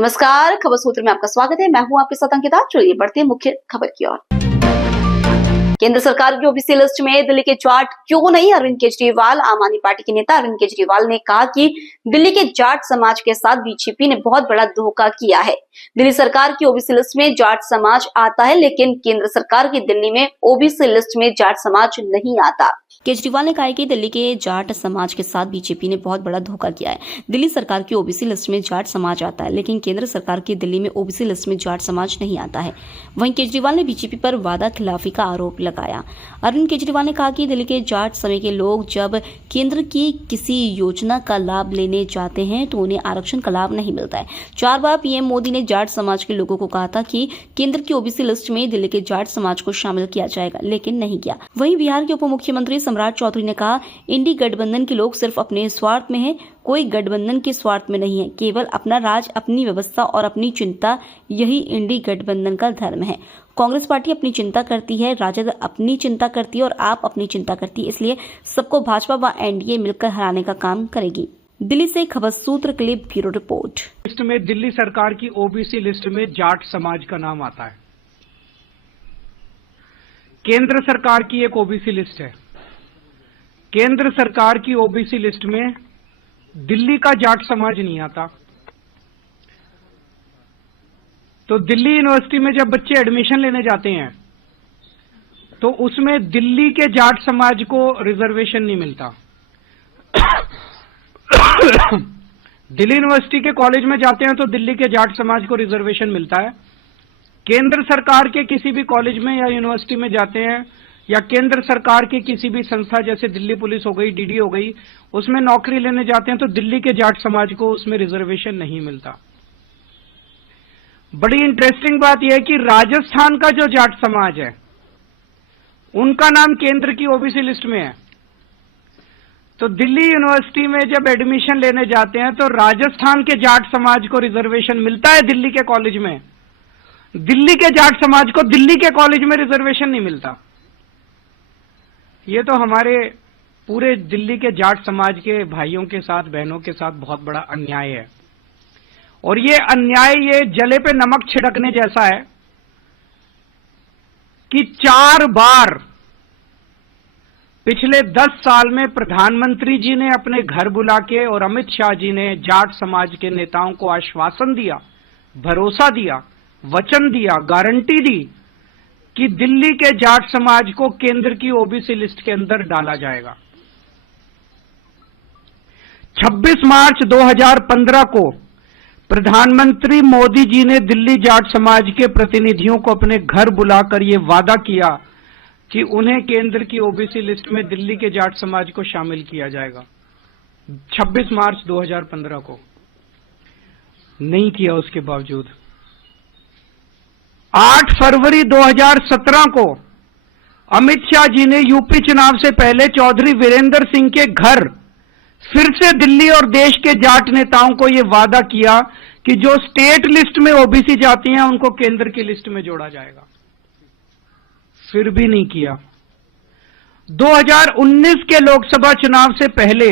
नमस्कार, खबर सूत्र में आपका स्वागत है। मैं हूं आपके साथ अंकिता। चलिए बढ़ते हैं मुख्य खबर की ओर। केंद्र सरकार की ओबीसी लिस्ट में दिल्ली के जाट क्यों नहीं? अरविंद केजरीवाल। आम आदमी पार्टी के नेता अरविंद केजरीवाल ने कहा कि दिल्ली के जाट समाज के साथ बीजेपी ने बहुत बड़ा धोखा किया है। दिल्ली सरकार की ओबीसी लिस्ट में जाट समाज आता है, लेकिन केंद्र सरकार की दिल्ली में ओबीसी लिस्ट में जाट समाज नहीं आता। केजरीवाल ने कहा है कि दिल्ली के जाट समाज के साथ बीजेपी ने बहुत बड़ा धोखा किया है। दिल्ली सरकार की ओबीसी लिस्ट में जाट समाज आता है, लेकिन केंद्र सरकार की दिल्ली में ओबीसी लिस्ट में जाट समाज नहीं आता है। वहीं केजरीवाल ने बीजेपी पर वादा खिलाफी का आरोप लगाया। अरविंद केजरीवाल ने कहा कि दिल्ली के जाट समय के लोग जब केंद्र की किसी योजना का लाभ लेने जाते हैं तो उन्हें आरक्षण का लाभ नहीं मिलता है। 4 बार पीएम मोदी ने जाट समाज के लोगों को कहा था कि केंद्र की ओबीसी लिस्ट में दिल्ली के जाट समाज को शामिल किया जाएगा, लेकिन नहीं किया। वहीं बिहार के उप मुख्यमंत्री सम्राट चौधरी ने कहा, इंडी गठबंधन के लोग सिर्फ अपने स्वार्थ में हैं, कोई गठबंधन के स्वार्थ में नहीं है। केवल अपना राज, अपनी व्यवस्था और अपनी चिंता, यही इंडी गठबंधन का धर्म है। कांग्रेस पार्टी अपनी चिंता करती है, राजद अपनी चिंता करती है और आप अपनी चिंता करती है। इसलिए सबको भाजपा व एनडीए मिलकर हराने का काम करेगी। दिल्ली से खबर सूत्र के लिए ब्यूरो रिपोर्ट। लिस्ट में दिल्ली सरकार की ओबीसी लिस्ट में जाट समाज का नाम आता है। केंद्र सरकार की एक ओबीसी लिस्ट है। केंद्र सरकार की ओबीसी लिस्ट में दिल्ली का जाट समाज नहीं आता। तो दिल्ली यूनिवर्सिटी में जब बच्चे एडमिशन लेने जाते हैं तो उसमें दिल्ली के जाट समाज को रिजर्वेशन नहीं मिलता। दिल्ली यूनिवर्सिटी के कॉलेज में जाते हैं तो दिल्ली के जाट समाज को रिजर्वेशन मिलता है। केंद्र सरकार के किसी भी कॉलेज में या यूनिवर्सिटी में जाते हैं या केंद्र सरकार की किसी भी संस्था जैसे दिल्ली पुलिस हो गई, डीडी हो गई, उसमें नौकरी लेने जाते हैं तो दिल्ली के जाट समाज को उसमें रिजर्वेशन नहीं मिलता। बड़ी इंटरेस्टिंग बात यह है कि राजस्थान का जो जाट समाज है उनका नाम केंद्र की ओबीसी लिस्ट में है। तो दिल्ली यूनिवर्सिटी में जब एडमिशन लेने जाते हैं तो राजस्थान के जाट समाज को रिजर्वेशन मिलता है दिल्ली के कॉलेज में। दिल्ली के जाट समाज को दिल्ली के कॉलेज में रिजर्वेशन नहीं मिलता। ये तो हमारे पूरे दिल्ली के जाट समाज के भाइयों के साथ, बहनों के साथ बहुत बड़ा अन्याय है। और ये अन्याय ये जले पे नमक छिड़कने जैसा है कि 4 बार पिछले 10 साल में प्रधानमंत्री जी ने अपने घर बुला के और अमित शाह जी ने जाट समाज के नेताओं को आश्वासन दिया, भरोसा दिया, वचन दिया, गारंटी दी कि दिल्ली के जाट समाज को केंद्र की ओबीसी लिस्ट के अंदर डाला जाएगा। 26 मार्च 2015 को प्रधानमंत्री मोदी जी ने दिल्ली जाट समाज के प्रतिनिधियों को अपने घर बुलाकर यह वादा किया कि उन्हें केंद्र की ओबीसी लिस्ट में दिल्ली के जाट समाज को शामिल किया जाएगा। 26 मार्च 2015 को नहीं किया। उसके बावजूद 8 फरवरी 2017 को अमित शाह जी ने यूपी चुनाव से पहले चौधरी वीरेंद्र सिंह के घर फिर से दिल्ली और देश के जाट नेताओं को यह वादा किया कि जो स्टेट लिस्ट में ओबीसी जाती हैं उनको केंद्र की लिस्ट में जोड़ा जाएगा। फिर भी नहीं किया। 2019 के लोकसभा चुनाव से पहले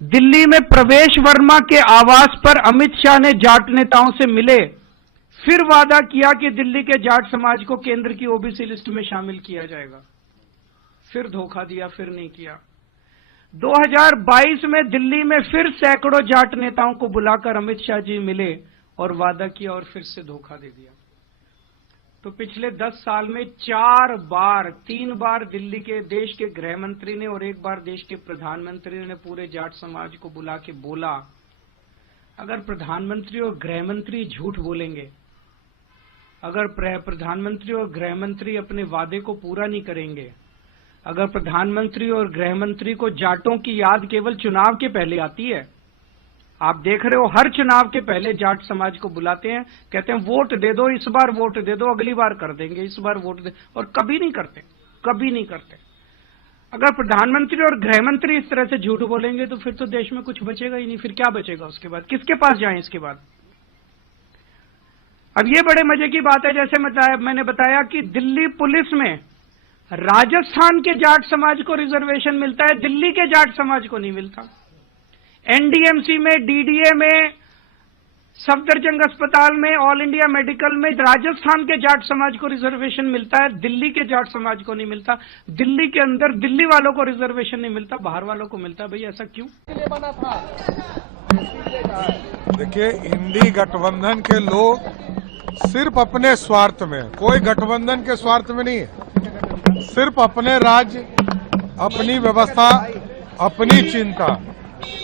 दिल्ली में प्रवेश वर्मा के आवास पर अमित शाह ने जाट नेताओं से मिले, फिर वादा किया कि दिल्ली के जाट समाज को केंद्र की ओबीसी लिस्ट में शामिल किया जाएगा। फिर धोखा दिया, फिर नहीं किया। 2022 में दिल्ली में फिर सैकड़ों जाट नेताओं को बुलाकर अमित शाह जी मिले और वादा किया और फिर से धोखा दे दिया। तो पिछले 10 साल में 4 बार, 3 बार दिल्ली के देश के गृह मंत्री ने और 1 बार देश के प्रधानमंत्री ने पूरे जाट समाज को बुला के बोला, अगर प्रधानमंत्री और गृह मंत्री झूठ बोलेंगे, अगर प्रधानमंत्री और गृह मंत्री अपने वादे को पूरा नहीं करेंगे, अगर प्रधानमंत्री और गृह मंत्री को जाटों की याद केवल चुनाव के पहले आती है, आप देख रहे हो हर चुनाव के पहले जाट समाज को बुलाते हैं, कहते हैं वोट दे दो, इस बार वोट दे दो, अगली बार कर देंगे, इस बार वोट दे, और कभी नहीं करते, कभी नहीं करते। अगर प्रधानमंत्री और गृह मंत्री इस तरह से झूठ बोलेंगे तो फिर तो देश में कुछ बचेगा ही नहीं। फिर क्या बचेगा उसके बाद? किसके पास जाएं इसके बाद? अब ये बड़े मजे की बात है, जैसे मैंने बताया कि दिल्ली पुलिस में राजस्थान के जाट समाज को रिजर्वेशन मिलता है, दिल्ली के जाट समाज को नहीं मिलता। एनडीएमसी में, डीडीए में सफदरजंग अस्पताल में, ऑल इंडिया मेडिकल में राजस्थान के जाट समाज को रिजर्वेशन मिलता है, दिल्ली के जाट समाज को नहीं मिलता। दिल्ली के अंदर दिल्ली वालों को रिजर्वेशन नहीं मिलता, बाहर वालों को मिलता। भाई ऐसा क्यों? देखिए, इंडी गठबंधन के लोग सिर्फ अपने स्वार्थ में, कोई गठबंधन के स्वार्थ में नहीं है, सिर्फ अपने राज्य, अपनी व्यवस्था, अपनी चिंता।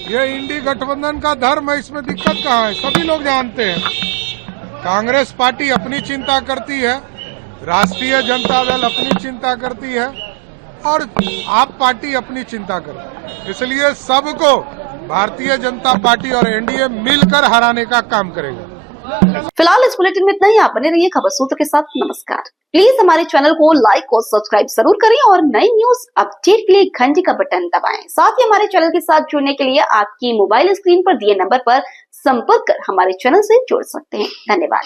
ये इंडी गठबंधन का धर्म है, इसमें दिक्कत कहाँ है? सभी लोग जानते हैं। कांग्रेस पार्टी अपनी चिंता करती है, राष्ट्रीय जनता दल अपनी चिंता करती है और आप पार्टी अपनी चिंता करती है। इसलिए सबको भारतीय जनता पार्टी और एनडीए मिलकर हराने का काम करेगा। फिलहाल इस बुलेटिन में इतना ही। आप बने रहिए खबर सूत्र के साथ। नमस्कार। प्लीज हमारे चैनल को लाइक और सब्सक्राइब जरूर करें और नई न्यूज अपडेट के लिए घंटी का बटन दबाएं। साथ ही हमारे चैनल के साथ जुड़ने के लिए आपकी मोबाइल स्क्रीन पर दिए नंबर पर संपर्क कर हमारे चैनल से जुड़ सकते हैं। धन्यवाद।